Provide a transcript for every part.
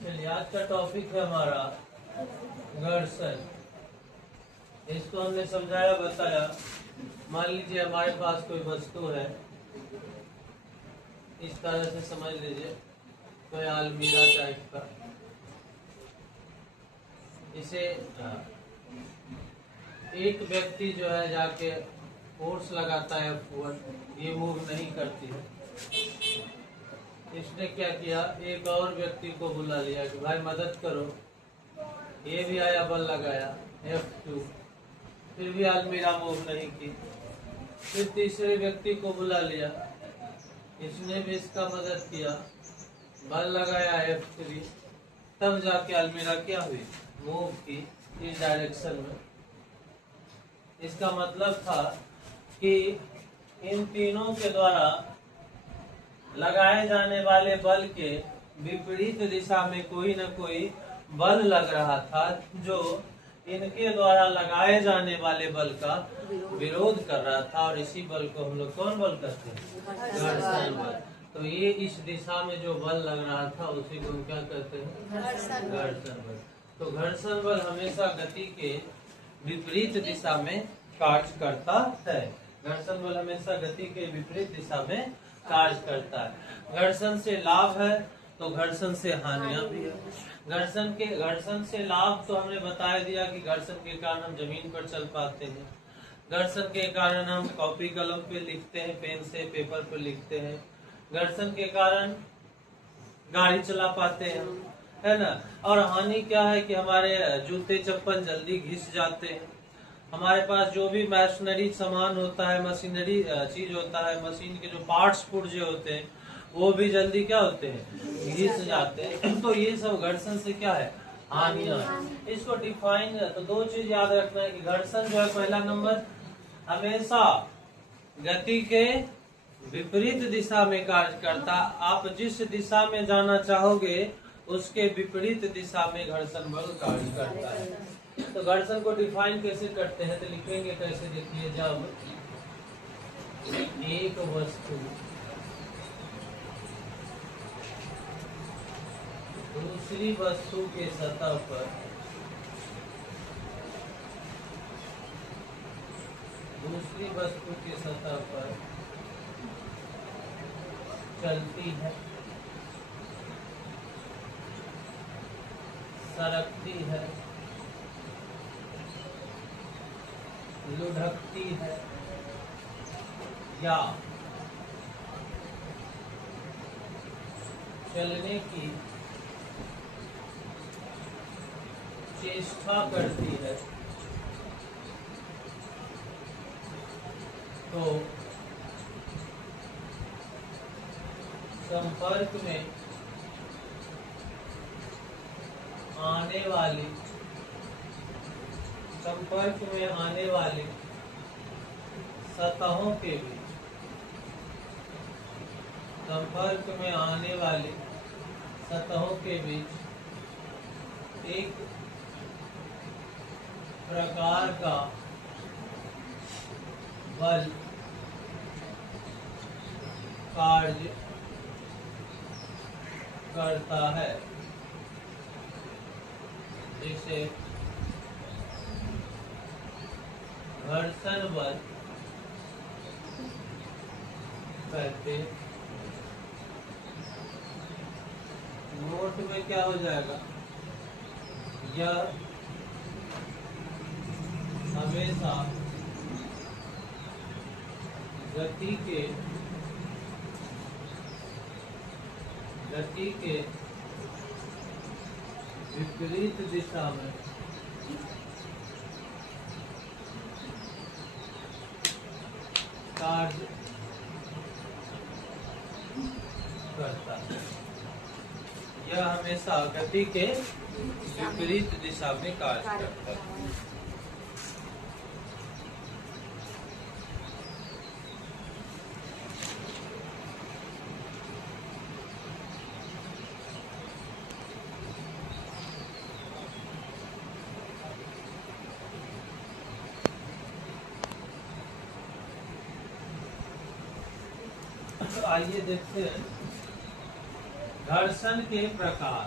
चलिए, आज का टॉपिक है हमारा घर्षण। इसको हमने समझाया बताया। मान लीजिए हमारे पास कोई वस्तु है, इस तरह से समझ लीजिए, कोई अलमीरा टाइप का। इसे एक व्यक्ति जो है जाके फोर्स लगाता है, ये मूव नहीं करती है। इसने क्या किया, एक और व्यक्ति को बुला लिया कि भाई मदद करो। ये भी आया, बल लगाया F2, फिर भी अलमीरा मूव नहीं की। फिर तीसरे व्यक्ति को बुला लिया, इसने भी इसका मदद किया, बल लगाया F3, तब जाके अलमीरा क्या हुई, मूव की इस डायरेक्शन में। इसका मतलब था कि इन तीनों के द्वारा लगाए जाने वाले बल के विपरीत दिशा में कोई न कोई बल लग रहा था, जो इनके द्वारा लगाए जाने वाले बल का विरोध कर रहा था। और इसी बल को हम लोग कौन बल कहते हैं, घर्षण बल। तो ये इस दिशा में जो बल लग रहा था उसी को हम क्या कहते हैं, घर्षण बल। तो घर्षण बल हमेशा गति के विपरीत दिशा में कार्य करता है। घर्षण बल हमेशा गति के विपरीत दिशा में कार्य करता है। घर्षण से लाभ है तो घर्षण से हानियां भी है। घर्षण से लाभ तो हमने बता दिया कि घर्षण के कारण हम जमीन पर चल पाते हैं। घर्षण के कारण हम कॉपी कलम पे लिखते हैं, पेन से पेपर पे लिखते हैं। घर्षण के कारण गाड़ी चला पाते हैं, है ना। और हानि क्या है कि हमारे जूते चप्पल जल्दी घिस जाते हैं। हमारे पास जो भी मशीनरी सामान होता है, मशीनरी चीज होता है, मशीन के जो पार्ट्स पुर्जे होते हैं वो भी जल्दी क्या होते हैं, घिस जाते हैं। तो ये सब घर्षण से क्या है, हानियां। इसको डिफाइन, तो दो चीज याद रखना है कि घर्षण जो है, पहला नंबर हमेशा गति के विपरीत दिशा में कार्य करता। आप जिस दिशा में जाना चाहोगे उसके विपरीत दिशा में घर्षण बल कार्य करता है। तो घर्षण को डिफाइन कैसे करते हैं, तो लिखेंगे कैसे, देखिए, जब एक वस्तु दूसरी वस्तु के सतह पर चलती है, सरकती है, लुढ़कती है या चलने की चेष्टा करती है, तो संपर्क में आने वाली सतहों के बीच, एक प्रकार का बल कार्य करता है, जिसे घर्षण बल कहते हैं। नोट में क्या हो जाएगा, यह हमेशा गति के विपरीत दिशा में कार्य करता है। यह हमेशा गति के विपरीत दिशा में कार्य करता है। आइए देखते हैं घर्षण के प्रकार।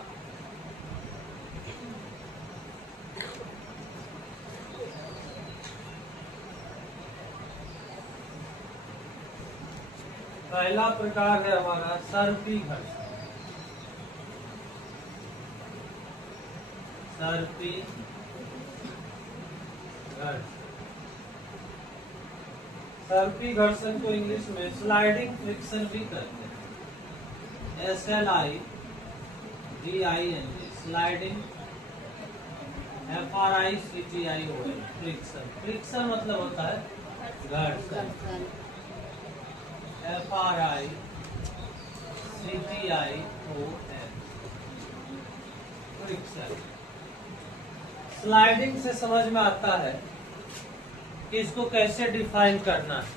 पहला प्रकार है हमारा सर्पी घर्षण। सर्पी घर्षण, सर्पी घर्षण को इंग्लिश में स्लाइडिंग फ्रिक्शन भी कहते हैं। SLIDING, sliding, FRICTION, friction. Friction मतलब होता है घर्षण। FRICTION, friction. स्लाइडिंग से समझ में आता है कि इसको कैसे डिफाइन करना है।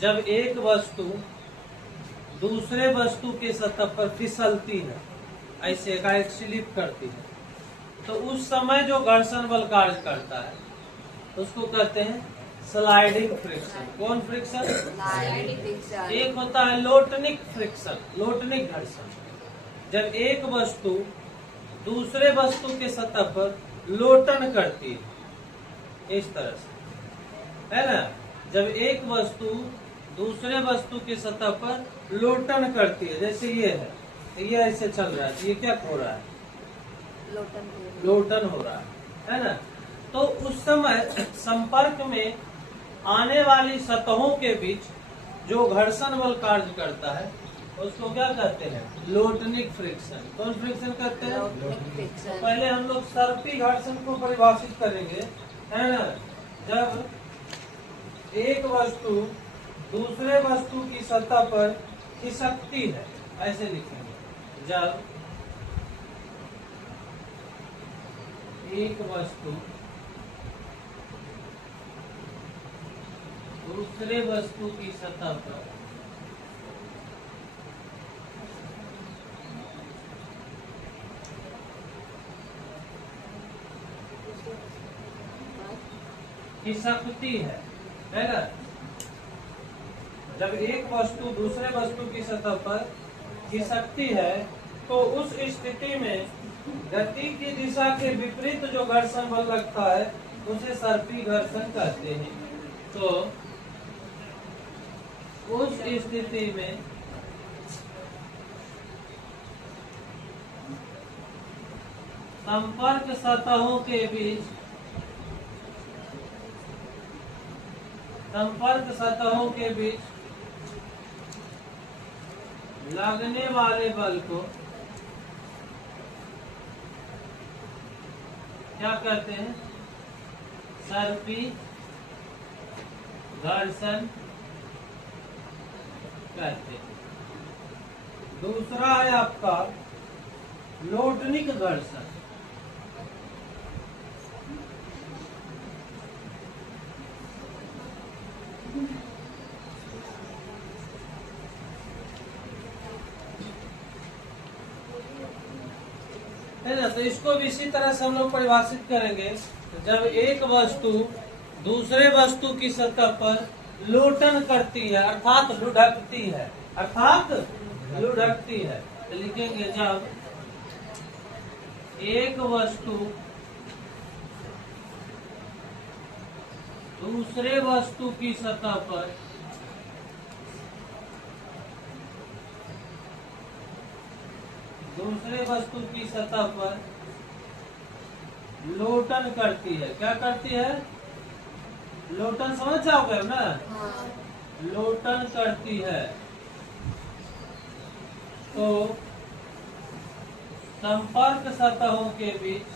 जब एक वस्तु दूसरे वस्तु के सतह पर फिसलती है, ऐसे एकाएक स्लिप करती है, तो उस समय जो घर्षण बल कार्य करता है उसको कहते हैं स्लाइडिंग फ्रिक्शन। कौन फ्रिक्शन? Sliding friction. एक होता है लोटनिक फ्रिक्शन, लोटनिक घर्षण। जब एक वस्तु दूसरे वस्तु के सतह पर लोटन करती है, इस तरह से, है ना। जब एक वस्तु दूसरे वस्तु की सतह पर लोटन करती है, जैसे ये है, ये ऐसे चल रहा है, ये क्या हो रहा है? लोटन हो रहा है ना। तो उस समय संपर्क में आने वाली सतहों के बीच जो घर्षण बल कार्य करता है उसको क्या कहते हैं? लोटनिक फ्रिक्शन। कौन फ्रिक्शन कहते हैं? तो पहले हम लोग सर्पी घर्षण को परिभाषित करेंगे, है ना। जब एक वस्तु दूसरे वस्तु की सतह पर खिसकती है, ऐसे लिखेंगे। जब एक वस्तु दूसरे वस्तु की सतह पर खिसकती है ना। जब एक वस्तु दूसरे वस्तु की सतह पर खिसकती है तो उस स्थिति में गति की दिशा के विपरीत जो घर्षण बल लगता है उसे सर्पी घर्षण कहते हैं। तो उस स्थिति में संपर्क सतहों के बीच लगने वाले बल को क्या कहते हैं? सर्पी घर्षण कहते हैं। दूसरा है आपका लोटनिक घर्षण। है ना। तो इसको भी इसी तरह से हम लोग परिभाषित करेंगे। जब एक वस्तु दूसरे वस्तु की सतह पर लोटन करती है, अर्थात लुढ़कती है, तो लिखेंगे जब एक वस्तु दूसरे वस्तु की सतह पर लोटन करती है। क्या करती है? लोटन समझ जाओगे ना। हाँ। लोटन करती है तो संपर्क सतहों के बीच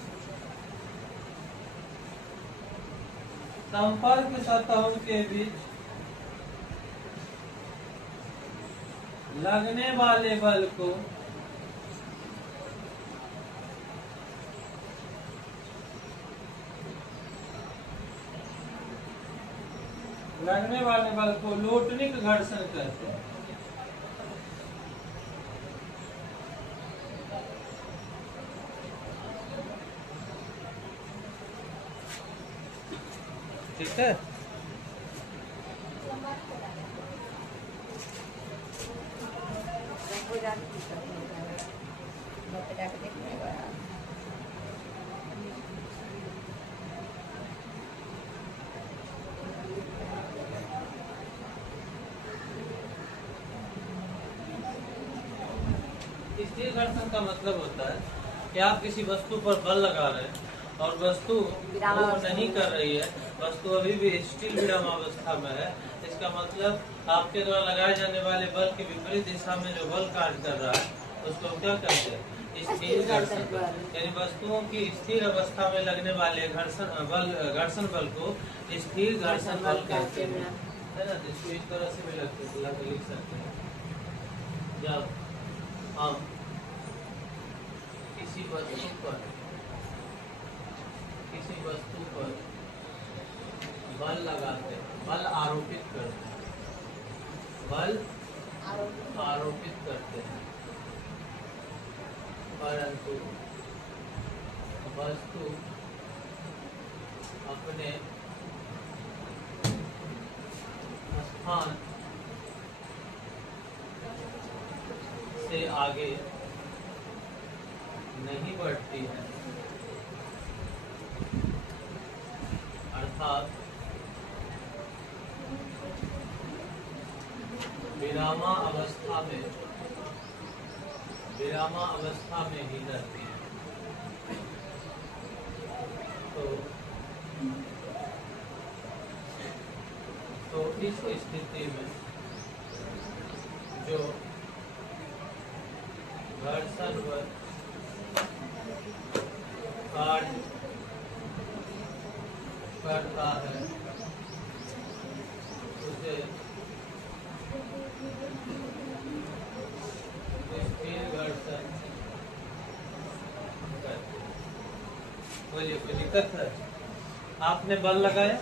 लगने वाले बल को लोटनिक घर्षण कहते हैं। ठीक है। स्थिर घर्षण का मतलब होता है कि आप किसी वस्तु पर बल लगा रहे हैं और वस्तु मूव नहीं कर रही है, वस्तु अभी भी स्थिर विरामावस्था में है। इसका मतलब आपके द्वारा लगाए जाने वाले बल के विपरीत दिशा में जो बल कार्य कर रहा है उसको हम क्या कहते हैं? स्थिर घर्षण। यानी वस्तुओं की स्थिर अवस्था में लगने वाले घर्षण बल को स्थिर घर्षण बल कहते हैं, है ना। इसको इस तरह से भी लिख सकते हैं। जब हम किसी वस्तु पर बल लगाते हैं, बल आरोपित करते हैं, बल आरोपित करते हैं, परंतु वस्तु अपने स्थान से आगे नहीं बढ़ती है, अर्थात विरामावस्था में ही रहती है। तो इस स्थिति में जो घर्षण बल कार्य करता है उसे स्थिर घर्षण कहते हैं। बोलिए, कोई दिक्कत है? आपने बल लगाया,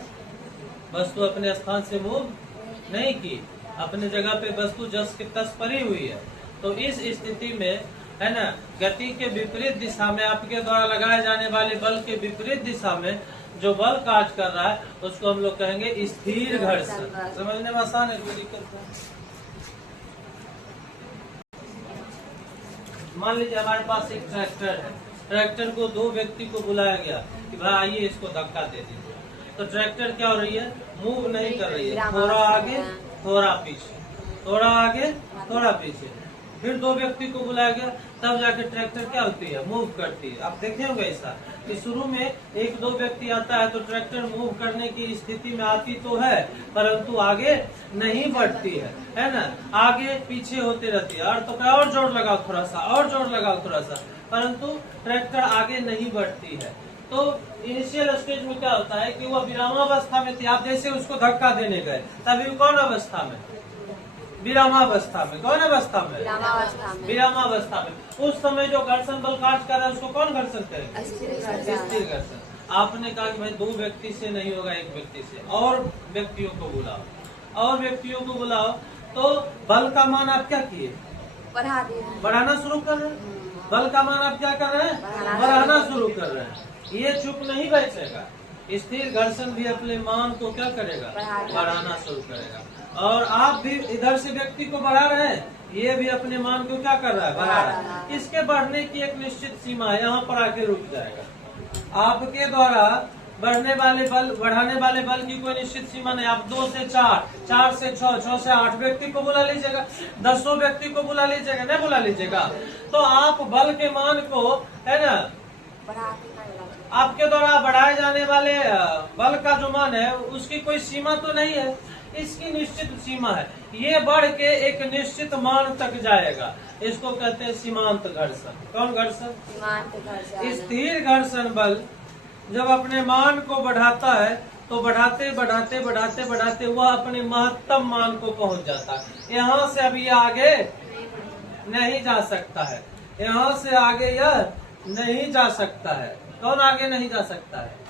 वस्तु अपने स्थान से मूव नहीं की, अपने जगह पे वस्तु जस के तस पड़ी हुई है। तो इस स्थिति में, है ना, गति के विपरीत दिशा में, आपके द्वारा लगाए जाने वाले बल के विपरीत दिशा में जो बल कार्य कर रहा है उसको हम लोग कहेंगे स्थिर घर्षण। समझने में आसान है, कोई दिक्कत नहीं। मान लीजिए हमारे पास एक ट्रैक्टर है, ट्रैक्टर को दो व्यक्ति को बुलाया गया कि भाई आइए इसको धक्का दे दीजिए। तो ट्रैक्टर क्या हो रही है? मूव नहीं कर रही है, थोड़ा आगे थोड़ा पीछे, थोड़ा आगे थोड़ा पीछे। फिर दो व्यक्ति को बुलाया गया, तब जाके ट्रैक्टर क्या होती है? मूव करती है। आप देखे होंगे ऐसा कि शुरू में एक दो व्यक्ति आता है तो ट्रैक्टर मूव करने की स्थिति में आती तो है, परंतु आगे नहीं बढ़ती है ना, आगे पीछे होती रहती है। और तो क्या, और जोर लगाओ थोड़ा सा, और जोर लगाओ थोड़ा सा, परंतु ट्रैक्टर आगे नहीं बढ़ती है। तो इनिशियल स्टेज में क्या होता है कि वह विरामावस्था में थी। आप जैसे उसको धक्का देने गए, तभी कौन अवस्था में? विरामावस्था में। कौन अवस्था में? विरामावस्था में। उस समय जो घर्षण बल कार्य कर रहा है उसको कौन घर्षण करेगा? स्थिर घर्षण। आपने कहा कि भाई दो व्यक्ति से नहीं होगा, एक व्यक्ति से, और व्यक्तियों को बुलाओ, और व्यक्तियों को बुलाओ। तो बल का मान आप क्या किए? बढ़ाना शुरू कर रहे हैं। बल का मान आप क्या कर रहे हैं? बढ़ाना शुरू कर रहे हैं। ये चुप नहीं बैठेगा, स्थिर घर्षण भी अपने मान को क्या करेगा? बढ़ाना शुरू करेगा। और आप भी इधर से व्यक्ति को बढ़ा रहे हैं, ये भी अपने मान को क्या कर रहा है? बढ़ा रहा है। इसके बढ़ने की एक निश्चित सीमा है, यहाँ पर आके रुक जाएगा। आपके द्वारा बढ़ने वाले बल, बढ़ाने वाले बल की कोई निश्चित सीमा नहीं। आप 2 से 4, 4 से 6, 6 से 8 व्यक्ति को बुला लीजिएगा, 10 व्यक्ति को बुला लीजिएगा, नहीं बुला लीजिएगा, तो आप बल के मान को, है ना, आपके द्वारा बढ़ाए जाने वाले बल का जो मान है उसकी कोई सीमा तो नहीं है, इसकी निश्चित सीमा है। ये बढ़ के एक निश्चित मान तक जाएगा, इसको कहते हैं सीमांत घर्षण। कौन घर्षण? सीमांत घर्षण। स्थिर घर्षण बल जब अपने मान को बढ़ाता है तो बढ़ाते बढ़ाते बढ़ाते बढ़ाते वह अपने महत्तम मान को पहुंच जाता है। यहाँ से अभी आगे नहीं जा सकता है, यहाँ से आगे यह नहीं जा सकता है। कौन आगे नहीं जा सकता है?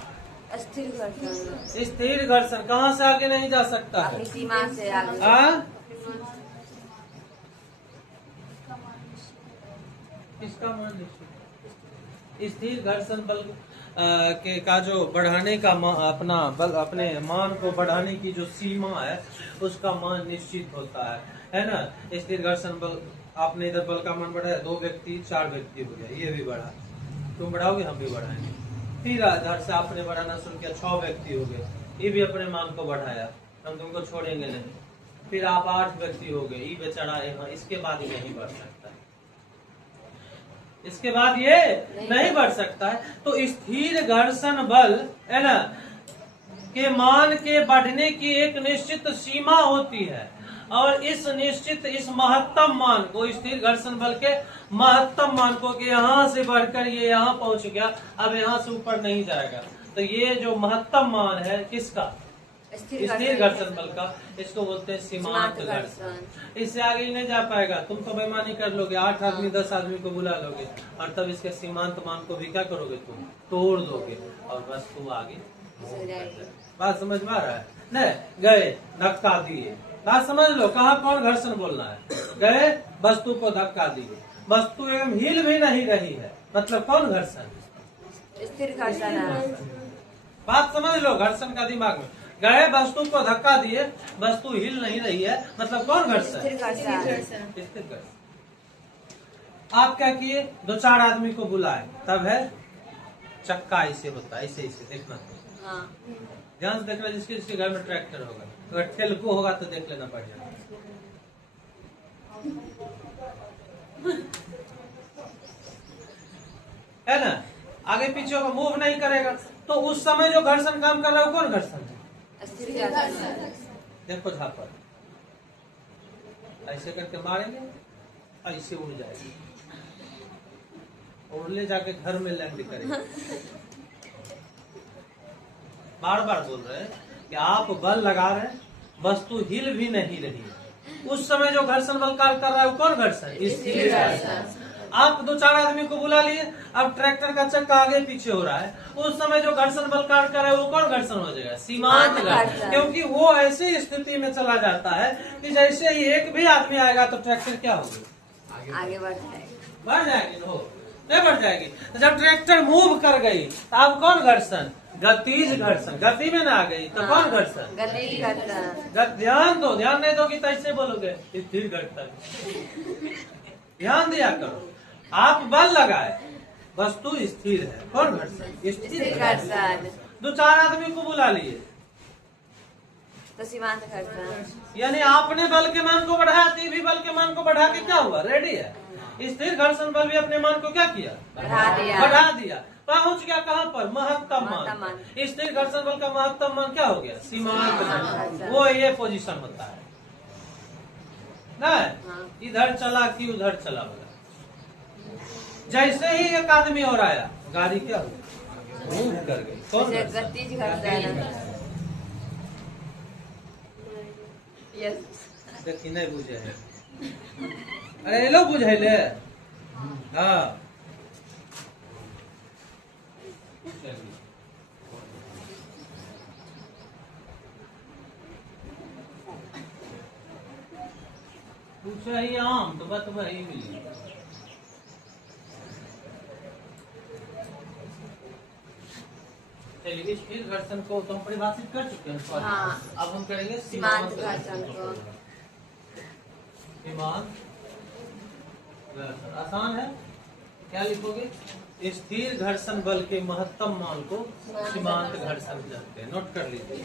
स्थिर घर्षण। स्थिर घर्षण कहाँ से आगे नहीं जा सकता है? सीमा से आगे। किसका मान निश्चित? स्थिर घर्षण बल के का जो बढ़ाने का अपना बल, अपने मान को बढ़ाने की जो सीमा है उसका मान निश्चित होता है ना। स्थिर घर्षण बल, आपने इधर बल का मान बढ़ाया, 2 व्यक्ति 4 व्यक्ति हो गया, ये भी बढ़ा, तुम बढ़ाओगे हम भी बढ़ाएंगे। फिर इधर से आपने बढ़ाना शुरू किया, 6 व्यक्ति हो गए, ये भी अपने मान को बढ़ाया, हम तुमको छोड़ेंगे नहीं। फिर आप 8 व्यक्ति हो गए, ये बेचारा यहाँ इसके बाद ही नहीं बढ़ सकता। इसके बाद ये नहीं बढ़ सकता है। तो स्थिर घर्षण बल है ना के मान के बढ़ने की एक निश्चित सीमा होती है, और इस महत्तम मान को, स्थिर घर्षण बल के महत्तम मान को, कि यहाँ से बढ़कर ये यहाँ पहुंच गया, अब यहाँ से ऊपर नहीं जाएगा। तो ये जो महत्तम मान है किसका? स्थिर घर्षण बल का, इसको बोलते हैं सीमांत घर्षण। इससे आगे नहीं जा पाएगा। तुम तो बेईमानी कर लोगे, 8 आदमी 10 आदमी को बुला लोगे, और तब इसके सीमांत मान को भी क्या करोगे? तुम तोड़ दोगे, और बस तुम आगे। बात समझ में आ रहा है? नहीं गए धक्का दिए, बात समझ लो कहाँ कौन घर्षण बोलना है। गए वस्तु को धक्का दिए, वस्तु एवं हिल भी नहीं रही है, मतलब कौन घर्षण? स्थिर घर्षण है। बात समझ लो घर्षण का दिमाग में। गए वस्तु को धक्का दिए, वस्तु हिल नहीं रही है, मतलब कौन घर्षण? स्थिर घर्षण। स्थिर घर्षण। आप क्या किए? 2-4 आदमी को बुलाए, तब है चक्का ऐसे होता है, ऐसे देखना। हाँ। ध्यान से देखना, जिसके घर में ट्रैक्टर होगा, अगर ठेलको होगा तो देख लेना पड़ेगा। है ना? आगे पीछे होगा, मूव नहीं करेगा, तो उस समय जो घर्षण काम कर रहा है वो कौन घर्षण है? स्थिर घर्षण। देखो झापर, ऐसे करके मारेंगे, ऐसे उड़ जाएगी, उड़ले जाके घर में लैंड करेंगे। बार बार बोल रहे हैं कि आप बल लगा रहे हैं, वस्तु हिल भी नहीं रही है, उस समय जो घर्षण बल कार्य कर रहा है वो कौन घर्षण? स्थिर घर्षण। आप 2-4 आदमी को बुला लिए, अब ट्रैक्टर का चक्का आगे पीछे हो रहा है, उस समय जो घर्षण बल कार्य कर रहा है वो कौन घर्षण हो जाएगा? सीमांत घर्षण। क्योंकि वो ऐसी स्थिति में चला जाता है कि जैसे ही एक भी आदमी आएगा तो ट्रैक्टर क्या होगा? आगे बढ़ जाएगी। बढ़ जाएगी हो, नहीं बढ़ जाएगी। तो जब ट्रैक्टर मूव कर गई तो अब कौन घर्षण? गतिज घर्षण। गति में ना आ गई तो कौन घर्षण? गतिज घर्षण। ध्यान दो, ध्यान नहीं दोगी तो ऐसे बोलोगे स्थिर घर्षण। ध्यान दिया करो। आप बल लगाए, वस्तु स्थिर है, कौन घर्षण? स्थिर घर्षण। 2-4 आदमी को बुला लिए तो सीमांत घर्षण। यानी आपने बल के मान को बढ़ाया, ती भी बल के मान को बढ़ा के क्या हुआ? रेडी है। स्थिर घर्षण बल भी अपने मान को क्या किया? बढ़ा दिया। पहुंच गया कहाँ पर? महत्तम मान। स्थिर घर्षण बल का महत्तम मान क्या हो गया? सीमांत मान। वो ये पोजीशन होता है ना, इधर चला कि उधर चला वाला। जैसे ही एक आदमी और आया, गाड़ी क्या हुई? मूव कर गई। कौन? गतिज घर्षण। देखी नहीं बुझे है, अरे लो बुझे ले। हाँ पूछा ही आम तो बत वही मिली। चलिए स्थिर घर्षण को तो हम परिभाषित कर चुके हैं। हाँ। अब हम करेंगे सीमांत घर्षण को। सीमांत घर्षण आसान है। क्या लिखोगे? स्थिर घर्षण बल के महत्तम मान को सीमांत घर्षण कहते हैं। नोट कर लीजिए।